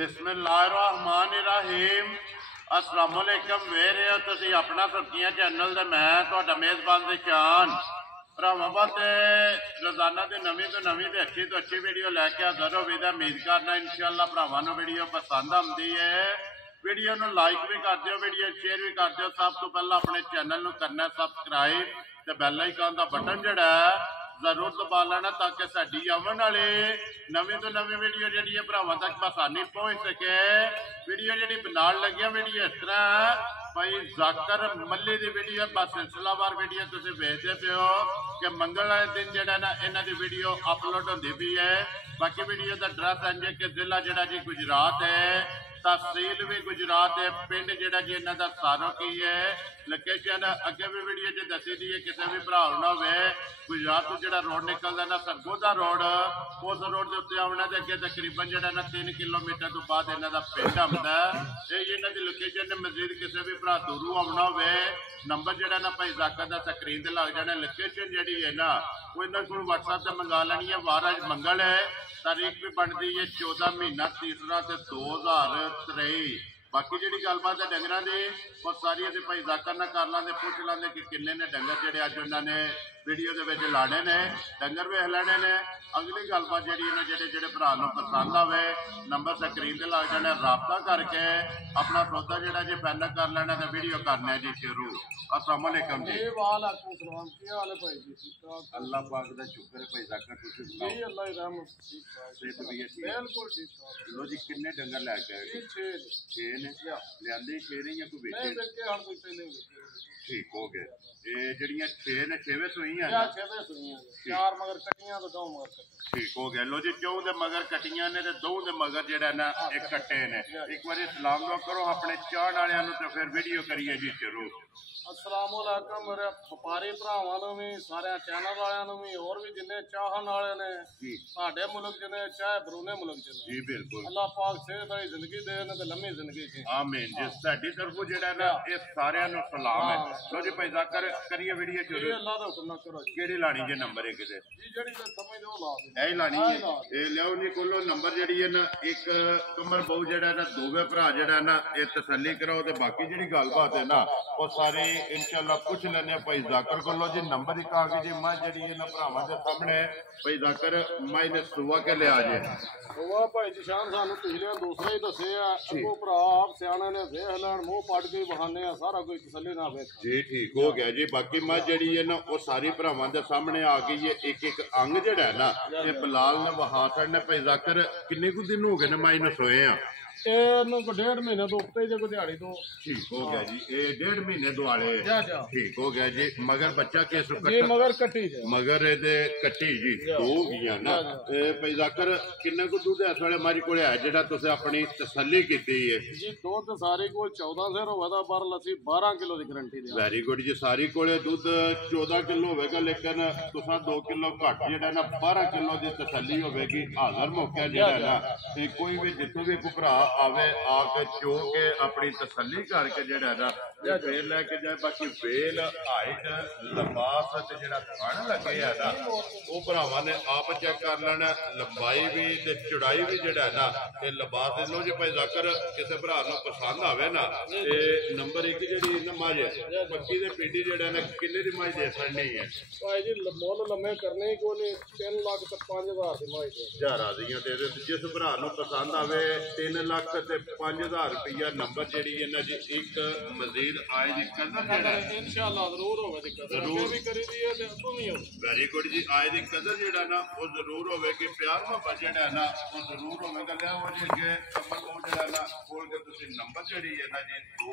बिस्मिल्लाहिर्रहमानिर्रहीम। अस्सलाम वालेकुम। वेख रहे हो तुसीं अपना सुर्खियां चैनल ते मैं तुहाडा मेज़बान ज़िशान भरावां ते रोज़ाना की नवीं तो नवीं ते अच्छी वीडियो लैके हाज़र हो। उम्मीद करना इंशाअल्लाह भरावां नूं वीडियो पसंद आउंदी है। वीडियो नूं लाइक भी कर दिओ, वीडियो शेयर भी कर दिओ। सब तो पहला अपने चैनल नूं करना सबसक्राइब ते बैल आइकन का बटन जिहड़ा जरूर दबा लेना ताकि साडी आवन वाली नवीं तो नवीं वीडियो जी भरावां तक आसानी पहुँच सके। वीडियो जी बनाने लगे वीडियो इस तरह भाई जाकर मल्ली की वीडियो बस सिलसिलावार वीडियो तुम वेखते पे हो कि मंगल वाले दिन जो ना इन्हों की वीडियो अपलोड होती भी है। बाकी वीडियो का एड्रैस है कि जिला जोड़ा जी गुजरात है, तहसील भी गुजरात है, पिंड जोड़ा जी इन्हों का सारो की है। लोकेशन अगे भी वीडियो च दसी दी है। किसी भी भरा ना हो गुजरात तो जो रोड निकलता ना सरगोदा रोड, उस रोड के उत्ते आना तो अगे तकरीबन जो ना 3 किलोमीटर तो बाद इन्हों का पिंड आता है। ये इन्हों की लोकेशन ने मजीद किसी भी भरा दूरों आना हो नंबर जो ना भाई जाकर का स्क्रीन से लग जाना। लोकेशन जी है ना वो इन्होंने को व्हाट्सएप से मंगा लेनी है। वार अज मंगल है, तारीख भी बनती है 14 महीना तीसरा से 2023। बाकी जी गलबात है डंगर की और सारी अभी भाई जाकर ना कर लेंगे, पुछ लेंगे कि किन्ने ने डंगर जोड़े अज उन्होंने वीडियो के लाने ने, डंगर वेख लेने ने। अगली गलबात जी जो भरा पसंद आए नंबर स्क्रीन से लग जाना, रबता करके अपना सौदा जोड़ा जी फाइनल कर लेना तो वीडियो करना जी शुरू। अस्सलाम वालेकुम जी। अल्लाह पाक दा शुक्र है भाई जाकर तुसीं सुनाओ। सेहत भी है ठीक? लो जी किन्ने डंगर लैके आए? 6 ने लियांदे 6 ने या कोई बेचे? ठीक हो गए। ये जड़ियां 6 ने 6वें सूईयां हैं? 4 मगर कटियां तो 2 मगर। ठीक हो गया। लो जी 2 दे मगर कटियां ने ते 2 दे मगर जेड़ा ना एक कट्टे ने। एक बार सलाम दो करो अपने चाहण वालियां नूं ते फिर वीडियो करिए जी शुरू। अस्सलाम वालेकुम मेरे व्यापारी भरावां नूं भी, सारे चैनल वालियां नूं भी, और भी जिन्ने चाहण वाले ने साडे मुल्क च ने चाहे बरूने मुल्क च ने जी बिल्कुल अल्लाह पाक सेहत वाली जिंदगी दे ते लंबी जिंदगी दे। आमीन जी। साडी तरफों जेड़ा ना ये सारियां नूं सलाम है। लो जी भाई जाकर करिए वीडियो शुरू। अल्लाह दा हुक्म ना करो जी। केड़ी लानी जे नंबर एक दे? जी जेड़ी ते समझ दो ला दे। यही लानी है। ये लियाओ जी कोलो नंबर जेड़ी है ना एक कमर बहु जेड़ा ना दोवे भरा जेड़ा ना ये तसल्ली कराओ ते बाकी जेड़ी गलबात है ना वो सारी इंशाअल्लाह पूछ लेने भाई जाकर को। लो जी नंबर एक आ गई जी। मैं जी ना भरावां दे सामने भाई जाकर मैं ने सुवा के ले आ जाए। सुवा भाई जिशान सानू पिछले दूसरे ही दसे अगो भरा आप सियाने ने वेख लैन मुंह पट के बहाने सारा कोई तसल्ली ना वेख जी। ठीक हो गया जी। बाकी मैं जी है ना वो सारी भरावां दे सामने आ गई है। एक एक अंग जड़ा है ना ये बिलाल ने वहा ने भाई जाकर किन्ने कुछ दिन हो गए ने मैं इन्हें सोए हैं? 1.5 महीने तो उत्ते जो दिहाड़ी तो। ठीक हो गया जी। ये 1.5 महीने दुआले ठीक हो गया जी। मगर बच्चा किस मगर कट्टी मगर ये कट्टी जी 2 गया ना भाई जाकर किन्ने को दूध इस वेले हमारी को है जेड़ा तुसें अपनी तसल्ली की है जी? दूध सारी को 14 से होगा पर लस्सी 12 किलो की गारंटी दे। वेरी गुड जी। सारी को दूध 14 किलो होगा लेकिन तुसा 2 किलो घट जेड़ा ना 12 किलो की तसल्ली होगी। हाजर मौका जेड़ा ना कोई भी जितों भी भरा आवे आके चो के अपनी तसल्ली करके जेड़ा ना फिर लैके जाए। बाकी वेल हाइट लिबास जेड़ा थन लगे है ना वो भरावां ने आप चेक कर लेना। लंबाई भी ते चौड़ाई भी जेड़ा है ना ते लिबास लो जी भाई जाकर किसी भरा नूं पसंद आवे ना ते नंबर 1 जेड़ी ना मझ पक्की ते पीढ़ी जेड़ा ना किन्ने दी मझ दे छड़नी है भाई जी? मुल लम्मे करने को नहीं 3 लाख ते 5000 दी मझ दे हज़ारा दियां दे दे। जिस भरा नूं पसंद आवे 3 लाख ते 5000 रुपया नंबर जेड़ी है ना जी एक मजीद आए दी कदर जेड़ा इंशाअल्लाह जरूर होवे दी कदर भी करी दी है ते अगों भी होवे। वेरी गुड जी। आए दी कदर जेड़ा ना वो जरूर होवे कि प्यार मोहब्बत जेड़ा है ना वो जरूर होवेगा। ले वो जी के कमर को जेड़ा ना खोल के तुसी नंबर जेड़ी है ना जी 2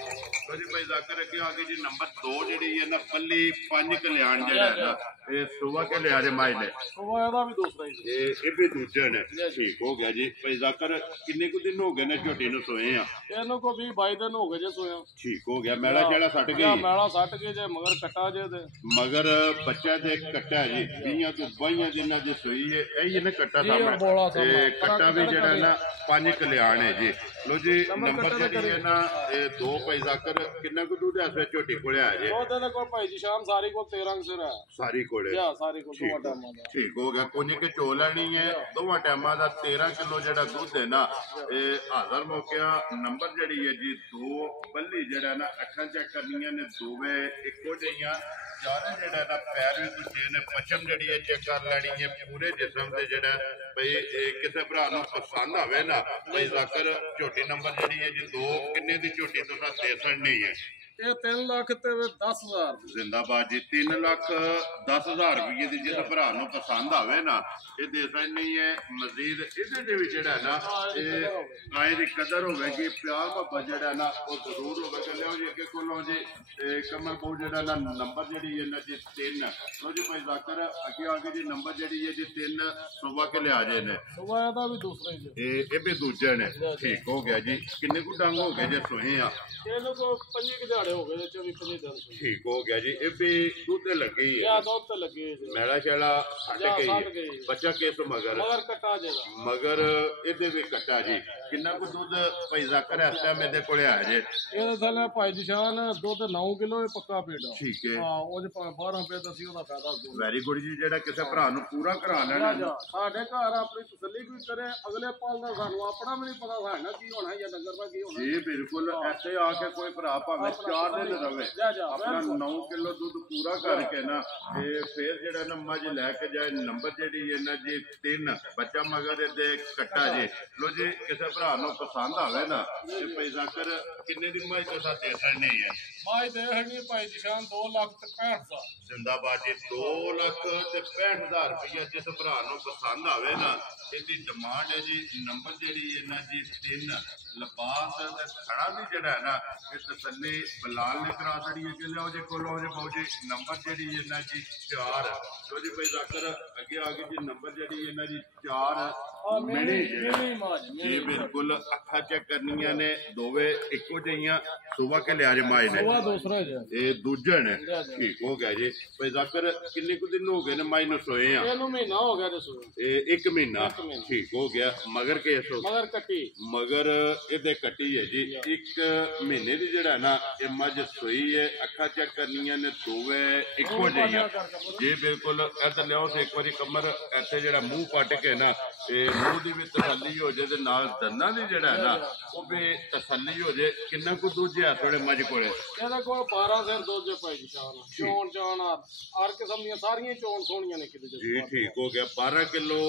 तो जी भाई जाकर के आगे जी नंबर 2 जेड़ी है ना पल्ली 5 कल्याण जेड़ा है ना ये सुबह के ले आरे माई ने सुबह एदा भी दूसरा ही ये भी दूजे ने। ठीक हो गया जी। भाई जाकर किन्ने को दिन हो गए ने झोटी नूं सोए हैं? इन्हों को 20-22 दिन हो गए जे सोया। ठीक हो गया। मैला जेड़ा सट गई? मैला सट गई जे मगर कट्टा जे दे मगर बच्चा दे कट्टा जी 20 तो 22 दिनां दी सोई है। यही ने कट्टा सामने ते कट्टा भी जेड़ा ना 5 कल्याण है जी। ਲੋ ਜੀ ਨੰਬਰ ਨੰਬਰ ਕੱਟਣ ਜਿਹੜੀ ਹੈ ਨਾ ਇਹ 2 ਭਾਈ ਜ਼ਾਕਰ ਕਿੰਨਾ ਕੁ ਦੁੱਧ ਇਸ ਵੇਲੇ ਝੋਟੀ ਕੋਲੇ ਆ ਜੇ ਉਹਦੇ ਦੇ ਕੋਲ ਭਾਈ ਜੀ ਸ਼ਾਮ ਸਾਰੀ ਕੋਲ 13 ਸਿਰ ਹੈ ਸਾਰੀ ਕੋਲੇ ਜਾਂ ਸਾਰੀ ਕੋਲ ਦੋ ਟਾਈਮਾਂ ਦਾ ਠੀਕ ਹੋ ਗਿਆ ਕੁਝ ਕਿ ਚੋ ਲੈਣੀ ਹੈ ਦੋਵਾਂ ਟਾਈਮਾਂ ਦਾ 13 ਕਿਲੋ ਜਿਹੜਾ ਦੁੱਧ ਹੈ ਨਾ ਇਹ ਹਾਜ਼ਰ ਮੌਕਿਆ ਨੰਬਰ ਜਿਹੜੀ ਹੈ ਜੀ 2 ਬੱਲੀ ਜਿਹੜਾ ਨਾ ਅੱਖਾਂ ਚੈੱਕ ਕਰਨੀਆਂ ਨੇ ਦੋਵੇਂ ਇੱਕੋ ਜਿਹੀਆਂ ਚਾਰੇ ਜਿਹੜਾ ਨਾ ਪੈਰ ਵੀ ਤੁਸੀਂ ਨੇ ਪਛਮ ਜਿਹੜੀ ਹੈ ਚੈੱਕ ਕਰ ਲੈਣੀ ਹੈ ਪੂਰੇ ਜਿਸਮ ਤੇ ਜਿਹੜਾ ਭਈ ਕਿਸੇ ਭਰਾ ਨੂੰ ਪਸੰਦ ਆਵੇ ਨਾ ਭਈ ਜ਼ਾਕਰ ਝੋਟੀ ਨੰਬਰ ਜਿਹੜੀ ਹੈ ਜੀ 2 ਕਿੰਨੇ ਦੀ ਝੋਟੀ ਤੁਸੀਂ ਦੇ ਸਕਣੀ ਹੈ ਇਹ 3 ਲੱਖ ਤੇ 10,000 ਜ਼ਿੰਦਾਬਾਦ ਜੀ 3,10,000 ਰੁਪਏ ਦੀ ਜਿਸ ਭਰਾ ਨੂੰ ਪਸੰਦ ਆਵੇ ਨਾ ਇਹ ਦੇ ਸਕਣੀ ਹੈ ਮਜ਼ੀਦ ਇਹਦੇ ਦੇ ਵਿੱਚ ਜਿਹੜਾ ਨਾ ਇਹ ਆਏ ਦੀ ਕਦਰ ਹੋਵੇਗੀ ਪਿਆਰ ਮੁਹੱਬਤ ਜਿਹੜਾ ਨਾ ਉਹ ਜ਼ਰੂਰ ਹੋਵੇਗਾ ਲਿਓ ਜੀ ਅੱਗੇ ਕੋਲੋਂ ਜੀ ਕਮਲ ਕੋ ਜਿਹੜਾ ਨਾ ਨੰਬਰ ਜਿਹੜੀ ਹੈ ਨਾ ਜੀ 3 ਲੋ ਜੀ ਭਾਈ ਜ਼ਾਕਰ ਅੱਗੇ ਆ ਕੇ ਜੀ ਨੰਬਰ ਜਿਹੜੀ ਹੈ ਜੀ 3 ਸੁਬਾ ਕੇ ਲਿਆ ਜੇ ਨੇ ਸੁਬਾ ਇਹਦਾ ਵੀ ਦੂਸਰਾ ਹੀ ਜੀ ਇਹ ਵੀ ਦੂਜੇ ਨੇ ਠੀਕ ਹੋ ਗਿਆ ਜੀ ਕਿੰਨੇ ਕੁ ਡੰਗ ਹੋ ਗਏ ਜੇ ਸੋਹੇ ਆ ਇਹਨੂੰ ਕੋ 25 ਦਿਹਾੜੇ ਹੋ ਗਏ 24-25 ਦਿਨ ਠੀਕ ਹੋ ਗਿਆ ਜੀ ਇਹ ਵੀ ਦੁੱਧ ਲੱਗੀ ਹੈ ਜਾਂ ਦੁੱਧ ਤੇ ਲੱਗੇ ਜੀ ਮੈਲਾ ਸ਼ੈਲਾ ਛੱਡ ਗਈ ਬੱਚਾ ਕਿਸ ਮਗਰ ਕੱਟਾ ਜੇਗਾ ਮਗਰ ਇਹਦੇ ਵੀ ਕੱਟਾ ਜੀ ਕਿੰਨਾ ਕੁ ਦੁੱਧ ਭਾਈ ਜ਼ਾਕਰ ਇਸ ਟਾਈਮ ਇਹਦੇ ਕੋਲੇ ਆ ਜੇ ਇਹਦੇ ਥੱਲੇ ਭਾਈ ਨਿਸ਼ਾਨ ਦੁੱਧ 9 ਕਿਲੋ ਇਹ ਪੱਕਾ ਪੇੜਾ ਠੀਕ ਹੈ ਹਾਂ ਉਹਦੇ 12 ਰੁਪਏ ਦਾ ਸੀ ਉਹਦਾ ਫਾਇਦਾ ਵੈਰੀ ਗੁੱਡ ਜੀ ਜਿਹੜਾ ਕਿਸੇ ਭਰਾ ਨੂੰ ਪੂਰਾ ਕਰਾ ਲੈਣਾ ਸਾਡੇ ਘਰ ਆਪਣੀ ਤਸੱਲੀ ਕੋਈ ਕਰੇ ਅਗਲੇ ਪਲ ਦਾ ਸਾਨੂੰ ਆਪਣਾ ਵੀ ਨਹੀਂ ਪਤਾ ਸਾਡਾ ਕੀ ਹੋਣਾ ਜਾਂ ਨਗਰ ਦਾ ਕੀ ਹੋਣਾ ਜੀ ਬਿਲਕੁਲ ਐਸੇ ਆ ਕੇ ਕੋਈ ਭਰਾ ਭਾਵੇਂ 4 ਦਿਨ ਰਵੇ ਆਪਣਾ 9 ਕਿਲੋ ਦੁੱਧ ਪੂਰਾ ਕਰਕੇ ਨਾ ਤੇ ਫਿਰ ਜਿਹੜਾ ਨਾ ਮੱਝ ਲੈ ਕੇ ਜਾਏ ਨੰਬਰ ਜਿਹੜੀ ਹੈ ਨਾ ਜੀ 3 ਬੱਚਾ ਮਗਰ ਇਹਦੇ ਕੱਟਾ ਜੀ ਲੋ ਜੀ ਕਿਸੇ ਭਰਾ ਨੂੰ ਪਸੰਦ ਆਵੇ ਨਾ ਤੇ ਭਾਈ ਜ਼ਾਕਰ ਕਿੰਨੇ ਦੀ ਮੱਝ ਦੇ ਸਾਥ ਦੇ ਸਕਣੀ ਹੈ ਮਾਈ ਦੇ ਹੈਗੀ ਭਾਈ ਨਿਸ਼ਾਨ 2 ਲੱਖ ਤੇ 65,000 ਜ਼ਿੰਦਾਬਾਦ ਜੀ 2 ਲੱਖ ਤੇ 65,000 ਰੁਪਇਆ ਜਿਸ ਭਰਾ ਨੂੰ ਪਸੰਦ ਆਵੇ ਨਾ ਇਹਦੀ ਡਿਮਾਂਡ ਹੈ ਜੀ ਨੰਬਰ ਜਿਹੜੀ ਹੈ ਨਾ ਜੀ 3 ਲਿਬਾਸ ਤੇ ਖੜਾ ਵੀ ਜਿਹੜਾ ਹੈ ਨਾ ਇਹ ਤਸੱਲੀ ਬਲਾਲ ਨੇ ਕਰਾ ਛੜੀ ਹੈ ਕਿ ਲਿਓ ਜੇ ਕੋਲੋਂ ਜੇ ਬਹੁ ਜੀ ਨੰਬਰ ਜਿਹੜੀ ਹੈ ਨਾ ਜੀ 4 ਲੋ ਜੀ ਭਾਈ ਜ਼ਾਕਰ ਅੱਗੇ ਆ ਗਈ ਜੀ ਨੰਬਰ ਜਿਹੜੀ ਹੈ ਨਾ ਜੀ 4 ਮਿਹਣੇ ਜੀ ਬਿਲਕੁਲ ਅੱਖਾਂ ਚੈੱਕ ਕਰਨੀਆਂ ਨੇ ਦੋਵੇਂ ਇੱਕੋ ਜਿਹੀਆਂ ਸੁਬਾ ਕੇ ਲਿਆ ਜੇ ਮਾਈ ਨੇ ਦੂਸਰਾ ਇਹ ਦੂਜੇ ਨੇ ਠੀਕ ਹੋ ਗਿਆ ਜੀ ਭਾਈ ਜ਼ਾਕਰ ਕਿੰਨੇ ਕੁ ਦਿਨ ਹੋ ਗਏ ਨੇ ਮਾਈ ਨੂੰ ਸੋਏ ਆ ਇਹਨੂੰ ਮਹੀਨਾ ਹੋ ਗਿਆ ਦੱਸੋ ਇਹ 1 ਮਹੀਨਾ ਠੀਕ ਹੋ ਗਿਆ ਮਗਰ ਕੇਸ ਮਗਰ ਕੱਟੀ ਮਗਰ ਇਹਦੇ ਕੱਟੀ ਹੈ ਜੀ 1 ਮਹੀਨੇ ਦੀ ਜਿਹੜਾ ਨਾ ਇਹ ਮੱਝ ਸੋਈ ਹੈ ਅੱਖਾਂ ਚੈੱਕ ਕਰਨੀਆਂ ਨੇ ਦੋਵੇਂ ਇੱਕੋ ਜਿਹੀਆਂ ਜੀ ਬਿਲਕੁਲ ਇੱਧਰ ਲਿਆਓ ਤੇ ਇੱਕ ਵਾਰੀ ਕਮਰ ਇੱਥੇ ਜਿਹੜਾ ਮੂੰਹ ਪੱਟ ਕੇ ਨਾ ਇਹ ਮੂੰਹ ਦੀ ਵੀ ਤਸੱਲੀ ਹੋ ਜੇ ਤੇ ਨਾਲ ਦੰਦਾਂ ਦੀ ਜਿਹੜਾ ਹੈ ਨਾ ਉਹ ਵੀ ਤਸੱਲੀ ਹੋ ਜੇ ਕਿੰਨਾ ਕੁ ਦੂਜੇ ਆ ਥੋੜੇ ਮੱਝ ਕੋਲੇ ਇਹਦੇ ਕੋਲ 12 ਸਿਰ ਦੁੱਧ ਭਾਈ ਨਿਸ਼ਾਨ ਚੋਣ ਚਾਣ ਹਰ ਕਿਸਮ ਦੀਆਂ ਸਾਰੀਆਂ ਚੋਣ ਸੋਹਣੀਆਂ ਨੇ ਕਿਤੇ ਜੀ ਠੀਕ ਹੋ ਗਿਆ 12 ਕਿਲੋ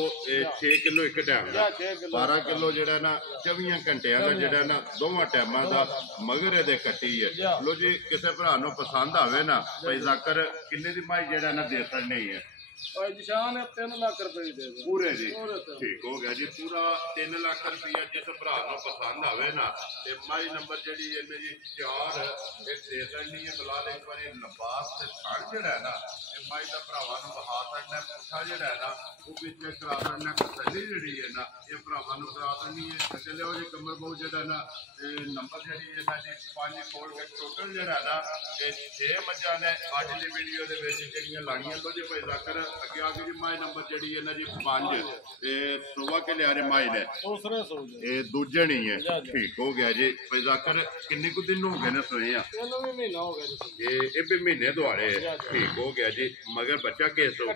6 ਕਿਲੋ ਇੱਕ ਟਾਈਮ ਦਾ 12 ਕਿਲੋ ਜਿਹੜਾ ਨਾ 24 ਘੰਟਿਆਂ ਦਾ ਜਿਹੜਾ ਨਾ ਦੋਵਾਂ ਟਾਈਮਾਂ ਦਾ ਮਗਰ ਇਹਦੇ ਕੱਟੀ ਹੈ ਲੋ ਜੀ ਕਿਸੇ ਭਰਾ ਨੂੰ ਪਸੰਦ ਆਵੇ ਨਾ ਭਾਈ ਜ਼ਾਕਰ ਕਿੰਨੇ ਦੀ ਮਾਈ ਜਿਹੜਾ ਨਾ ਦੇ ਸਕਣੀ ਹੈ ਭਾਈ ਨਿਸ਼ਾਨ 3 ਲੱਖ ਰੁਪਏ ਦੇ ਦੇ ਪੂਰੇ ਜੀ ਠੀਕ ਹੋ ਗਿਆ ਜੀ ਪੂਰਾ 3 ਲੱਖ ਰੁਪਇਆ ਜਿਸ ਭਰਾ ਨੂੰ ਪਸੰਦ ਆਵੇ ਨਾ ਤੇ ਮਾਈ ਨੰਬਰ ਜਿਹੜੀ ਇਹਨੇ ਜੀ 4 ਇਹ ਦੇ ਸਕਣੀ ਹੈ ਬਲਾਲ ਇੱਕ ਵਾਰੀ ਲਿਬਾਸ ਤੇ ਛੜ ਜਿਹੜਾ ਹੈ ਨਾ ਇਹ ਮਾਈ ਦਾ ਭਰਾਵਾਂ ਨੂੰ ਬਹਾ ਸਕਣਾ ਪੁੱਠਾ ਜਿਹੜਾ ਹੈ ਨਾ ਉਹ ਵੀ ਚੈੱਕ ਕਰਾ ਸਕਣਾ ਤਸੱਲੀ ਜਿਹੜੀ ਹੈ ਨਾ ਇਹ ਭਰਾਵਾਂ ਨੂੰ ਕਰਾ ਦੇਣੀ ਹੈ ਅੱਗੇ ਲਿਓ ਜੀ ਕਮਰ ਬਹੁ ਜਿਹੜਾ ਨਾ ਇਹ ਨੰਬਰ ਜਿਹੜੀ ਹੈ ਨਾ ਜੀ 5 ਕੋਲ ਕੇ ਟੋਟਲ ਜਿਹੜਾ ਨਾ ਇਹ 6 ਮੱਝਾਂ ਨੇ ਅੱਜ ਦੀ ਵੀਡੀਓ ਦੇ ਵਿੱਚ ਜਿਹੜੀਆਂ ਲਾਣੀਆਂ ਲੋ ਜੀ ਭਾਈ ਜ਼ਾਕਰ ਅੱਗੇ ਆ ਗਈ ਜੀ ਮਾਈ ਨੰਬਰ ਜਿਹੜੀ ਹੈ ਨਾ ਜੀ 5 ਇਹ ਸੁਬਾ ਕੇ ਲਿਆ ਰੇ ਮਾਈ ਨੇ ਦੂਸਰੇ ਸੋ ਇਹ ਦੂਜੇ ਨਹੀਂ ਹੈ ਠੀਕ ਹੋ ਗਿਆ ਜੀ ਭਾਈ ਜ਼ਾਕਰ ਕਿੰਨੇ ਕੁ ਦਿਨ ਹੋ ਗਏ ਨੇ ਸੋਏ ਆ ਇਹਨੂੰ ਵੀ ਮਹੀਨਾ ਹੋ ਗਿਆ ਇਹ ਵੀ ਮਹੀਨੇ ਦੁਆਰੇ ਠੀਕ ਹੋ ਗਿਆ ਜੀ ਮਗਰ ਬੱਚਾ ਕੇਸ ਹੋ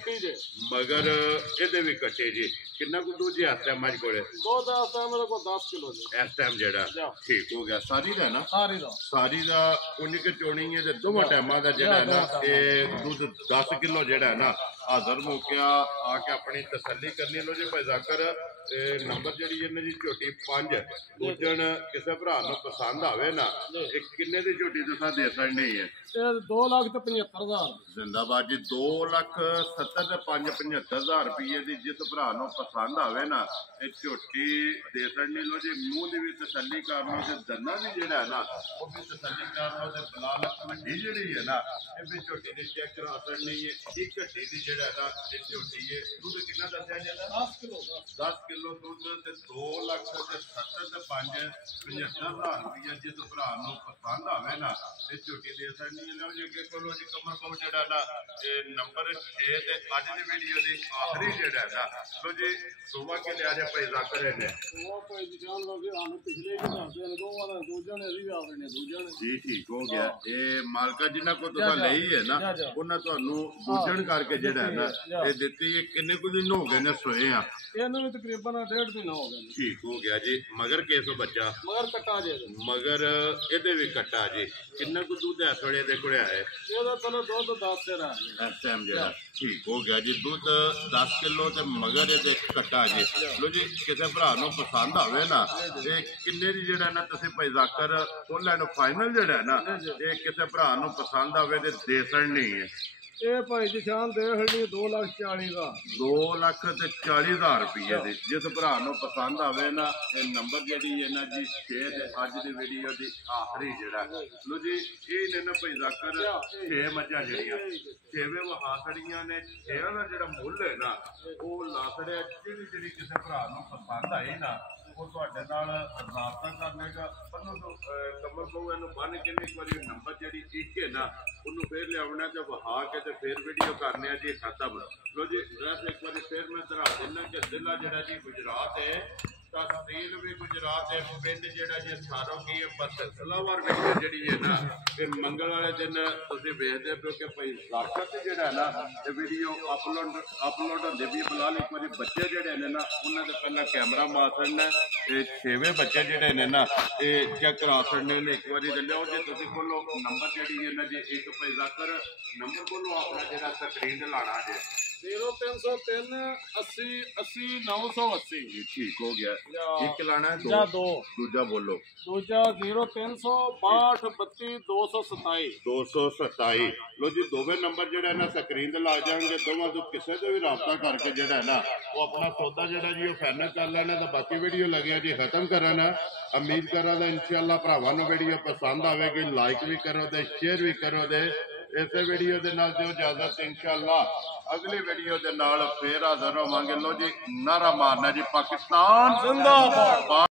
ਮਗਰ ਇਹਦੇ ਵੀ ਕੱਟੇ ਜੀ ਕਿੰਨਾ ਕੁ ਦੂਜੇ ਹੱਥ ਹੈ ਮੱਝ ਕੋਲੇ ਦੋ ਦਾ ਮੇਰੇ ਕੋਲ 10 ਕਿਲੋ ਜੀ ਇਸ ਟਾਈਮ ਜਿਹੜਾ ਠੀਕ ਹੋ ਗਿਆ ਸਾਰੀ ਦਾ ਨਾ ਸਾਰੀ ਦਾ ਉਨੀ ਕਿ ਚੋਣੀ ਹੈ ਤੇ ਦੋਵਾਂ ਟਾਈਮਾਂ ਦਾ ਜਿਹੜਾ ਨਾ ਇਹ ਦੁੱਧ 10 ਕਿਲੋ ਜਿਹੜਾ ਨਾ ਹਾਜ਼ਰ ਮੌਕਿਆ ਆ ਕੇ ਆਪਣੀ ਤਸੱਲੀ ਕਰਨੀ ਲੋ ਜੀ ਭਾਈ ਜ਼ਾਕਰ ਨੰਬਰ ਜਿਹੜੀ ਇਹਨਾਂ ਦੀ ਝੋਟੀ 5 ਦੂਜਣ ਕਿਸੇ ਭਰਾ ਨੂੰ ਪਸੰਦ ਆਵੇ ਨਾ ਇਹ ਕਿੰਨੇ ਦੀ ਝੋਟੀ ਤੁਸੀਂ ਦੇ ਸਕਦੇ ਹੈ 2 ਲੱਖ ਤੇ 75,000 ਜ਼ਿੰਦਾਬਾਦ ਜੀ 2 ਲੱਖ 70 ਤੇ 75,000 ਰੁਪਏ ਦੀ ਜਿਸ ਭਰਾ ਨੂੰ ਪਸੰਦ ਆਵੇ ਨਾ ਇਹ ਝੋਟੀ ਦੇ ਸਕਣੀ ਲੋ ਜੀ ਮੂੰਹ ਦੀ ਵੀ ਤਸੱਲੀ ਕਰ ਲਓ ਤੇ ਦੰਦਾਂ ਦੀ ਜਿਹੜਾ ਹੈ ਨਾ ਉਹ ਵੀ ਤਸੱਲੀ ਕਰ ਲਓ ਤੇ ਬਲਾਲ ਵੱਡੀ ਜਿਹੜੀ ਹੈ ਨਾ ਇਹ ਵੀ ਝੋਟੀ ਦੀ ਚੈੱਕ ਕਰਾ ਸਕਣੀ ਹੈ ਇੱਕ ਘੱਟੀ ਦੀ ਜਿਹੜਾ ਹੈ ਨਾ ਇਹ ਝੋਟੀ ਹੈ ਦੁੱਧ ਕਿੰਨਾ ਦੱਸਿਆ ਜਾਂਦਾ 10 ਕਿਲੋ 10 ਕਿਲੋ ਦੁੱਧ ਤੇ 2,70,575,000 ਰੁਪਇਆ ਜਿਸ ਭਰਾ ਨੂੰ ਪਸੰਦ ਆਵੇ ਨਾ ਤੇ ਝੋਟੀ ਦੇ ਸਕਦੀ ਹੈ। ਲਓ ਜੀ ਅੱਗੇ ਕੋਲੋਂ ਜੀ ਕਮਰ ਕੋਲ ਜਿਹੜਾ ਨਾ ਇਹ ਨੰਬਰ 6 ਤੇ ਅੱਜ ਦੀ ਵੀਡੀਓ ਦੀ ਆਖਰੀ ਜਿਹੜਾ ਨਾ ਲਓ ਜੀ ਸੋਮਾ ਕੇ ਲਿਆ ਜੇ ਭਾਈ ਜ਼ਾਕਰ ਨੇ ਉਹ ਭਾਈ ਜੀ ਜਾਨ ਲੋਗੇ ਸਾਨੂੰ ਪਿਛਲੇ ਵੀ ਦੱਸਦੇ ਨੇ ਦੋਵਾਂ ਦਾ ਦੂਜਿਆਂ ਨੇ ਅਸੀਂ ਵੀ ਆਵੇ ਨੇ ਦੂਜਿਆਂ ਨੇ ਜੀ ਠੀਕ ਹੋ ਗਿਆ। ਇਹ ਮਾਲਕਾ ਜਿਨ੍ਹਾਂ ਕੋਲ ਤੁਸੀਂ ਲਈ ਹੈ ਨਾ ਉਹਨਾਂ ਤੁਹਾਨੂੰ ਦੂਜਣ ਕਰਕੇ ਜਿਹੜਾ ਹੈ ਨਾ ਇਹ ਦਿੱਤੀ ਹੈ। ਕਿੰਨੇ ਕੁ ਦਿਨ ਹੋ ਗਏ ਨੇ ਸੋਏ ਆ? ਇਹਨੂੰ ਵੀ ਤਕਰੀਬਨ 1.5 ਮਹੀਨਾ ਹੋ ਗਿਆ। ਠੀਕ ਹੋ ਗਿਆ ਜੀ। ਮਗਰ ਕਿਸੋ ਬੱਚਾ ਮਗਰ ਕੱਟਾ ਜੇ ਮਗਰ ਇਹਦੇ ਵੀ ਕੱਟਾ ਜੀ। ਕਿੰਨਾ ਕੁ ਦੁੱਧ ਹੈ ਥੋੜੇ ਦੇ ਕੋਲ ਹੈ? ਇਹਦਾ ਚਲੋ ਦੁੱਧ 10 ਤੇ ਰਹਿ ਇਸ ਟਾਈਮ ਜਿਹੜਾ ਠੀਕ ਹੋ ਗਿਆ ਜੀ। ਦੁੱਧ 10 ਕਿਲੋ ਤੇ ਮਗਰ ਇਹਦੇ ਕੱਟਾ ਜੀ। ਲੋ ਜੀ ਕਿਸੇ ਭਰਾ ਨੂੰ ਪਸੰਦ ਆਵੇ ਨਾ ਇਹ ਕਿੰਨੇ ਦੀ ਜਿਹੜਾ ਨਾ ਤੁਸੀਂ ਭਾਈ ਜ਼ਾਕਰ ਖੋਲ੍ਹ ਨੂੰ ਫਾਈਨਲ ਜਿਹੜਾ ਹੈ ਨਾ ਇਹ ਕਿਸੇ ਭਰਾ ਨੂੰ ਪਸੰਦ ਆਵੇ ਤੇ ਦੇ ਸਕਣੀ ਹੈ। ਇਹ ਭਾਈ ਜੀ ਸ਼ਾਨ ਦੇ ਹੜੀ 2,40,000 ਦਾ 2,40,000 ਰੁਪਏ ਦੀ ਜਿਸ ਭਰਾ ਨੂੰ ਪਸੰਦ ਆਵੇ ਨਾ ਇਹ ਨੰਬਰ ਜਿਹੜੀ ਹੈ ਨਾ ਜੀ 6 ਤੇ ਅੱਜ ਦੀ ਵੀਡੀਓ ਦੀ ਆਖਰੀ ਜਿਹੜਾ ਲੋ ਜੀ ਇਹ ਨੇ ਨਾ ਭਾਈ ਜ਼ਾਕਰ 6 ਮੱਝਾਂ ਜਿਹੜੀਆਂ 6ਵੇਂ ਵਹਾਸੜੀਆਂ ਨੇ 6 ਦਾ ਜਿਹੜਾ ਮੁੱਲ ਹੈ ਨਾ ਉਹ ਲਾਸੜਿਆ ਜਿਹੜੀ ਕਿਸੇ ਭਰਾ ਨੂੰ ਪਸੰਦ ਆਈ ਨਾ ਉਹ ਤੁਹਾਡੇ ਨਾਲ ਰਾਬਤਾ ਕਰਨੇਗਾ। ਕਮਰ ਕੋ ਇਹਨੂੰ ਬੰਨ ਕੇ ਇੱਕ ਵਾਰੀ ਨੰਬਰ ਜਿਹੜੀ ਇੱਕ ਹੈ ਨਾ ਉਹਨੂੰ ਫੇਰ ਲਿਆਉਣਾ ਤੇ ਵਹਾ ਕੇ ਤੇ ਫੇਰ ਵੀਡੀਓ ਕਰਨੇ ਆ ਜੀ ਖਤਮ। ਲੋ ਜੀ ਐਡਰੈਸ ਇੱਕ ਵਾਰੀ ਫੇਰ ਮੈਂ ਦਰਾ ਦਿੰਦਾ ਕਿ ਜ਼ਿਲ੍ਹਾ ਜਿਹੜਾ ਜੀ ਗੁਜਰਾਤ ਹੈ ਤਹਿਸੀਲ ਵੀ ਗੁਜਰਾਤ ਹੈ ਪਿੰਡ ਜਿਹੜਾ ਜੀ ਸਾਰੋ ਕੀ ਹੈ ਫਸਲਾਵਾਰ ਵਿੱਚ ਜਿਹੜੀ ਹੈ ਨਾ ਇਹ ਮੰਗਲ ਵਾਲੇ ਦਿਨ ਤੁਸੀਂ ਵੇਖਦੇ ਪਏ ਕਿ ਭਾਈ ਜ਼ਾਕਰ ਤੇ ਜਿਹੜਾ ਹੈ ਨਾ ਇਹ ਵੀਡੀਓ ਅਪਲੋਡ ਹੁੰਦੇ ਵੀ ਫਿਲਹਾਲ ਇੱਕ ਵਾਰੀ ਬੱਚੇ ਜਿਹੜੇ ਨੇ ਨਾ ਉਹਨਾਂ ਦਾ ਪਹਿਲਾਂ ਕੈਮਰਾ ਮਾਰ ਛੱਡਣਾ ਤੇ 6ਵੇਂ ਬੱਚੇ ਜਿਹੜੇ ਨੇ ਨਾ ਇਹ ਚੈੱਕ ਕਰਾ ਛੱਡਣੇ ਨੇ ਇੱਕ ਵਾਰੀ ਲਿਆਓ ਜੇ ਤੁਸੀਂ ਕੋਲੋਂ ਨੰਬਰ ਜਿਹੜੀ ਹੈ ਨਾ ਜੇ ਇੱਕ ਭਾਈ ਜ਼ਾਕਰ ਨੰਬਰ ਕੋਲੋਂ ਆਪਣਾ ਜਿਹੜਾ ਸਕਰੀਨ ਤੇ ਲਾਣਾ ਜੇ 0303 80 80 980 ਠੀਕ ਹੋ ਗਿਆ। ਇੱਕ ਲਾਣਾ ਜਾਂ ਦੋ ਦੂਜਾ ਬੋਲੋ ਦੂਜਾ 0362 32 227 227। ਲੋ ਜੀ ਦੋਵੇਂ ਨੰਬਰ ਜਿਹੜਾ ਨਾ ਸਕਰੀਨ ਤੇ ਲਾ ਜਾਣਗੇ। ਦੋਵਾਂ ਤੋਂ ਕਿਸੇ ਤੋਂ ਵੀ ਰਾਬਤਾ ਕਰਕੇ ਜਿਹੜਾ ਨਾ ਉਹ ਆਪਣਾ ਸੌਦਾ ਜਿਹੜਾ ਜੀ ਉਹ ਫਾਈਨਲ ਕਰ ਲੈਣਾ। ਤਾਂ ਬਾਕੀ ਵੀਡੀਓ ਲੱਗਿਆ ਜੀ ਖਤਮ ਕਰਨਾ। ਉਮੀਦ ਕਰਾਂ ਤਾਂ ਇਨਸ਼ਾਅੱਲਾ ਭਰਾਵਾਂ ਨੂੰ ਵੀਡੀਓ ਪਸੰਦ ਆਵੇਗੀ। ਲਾਈਕ ਵੀ ਕਰੋ ਤੇ ਸ਼ੇਅਰ ਵੀ ਕਰੋ ਤੇ ਇਸੇ ਵੀਡੀਓ ਦੇ ਨਾਲ ਦਿਓ ਇਜਾਜ਼ਤ। ਇਨਸ਼ਾਅੱਲਾ ਅਗਲੀ ਵੀਡੀਓ ਦੇ ਨਾਲ ਫੇਰ ਹਾਜ਼ਰ ਹੋਵਾਂਗੇ। ਲੋ ਜੀ ਨਾਰਾ ਮਾਰਨਾ ਜੀ ਪਾਕਿਸਤਾਨ ਜ਼ਿੰਦਾਬਾਦ।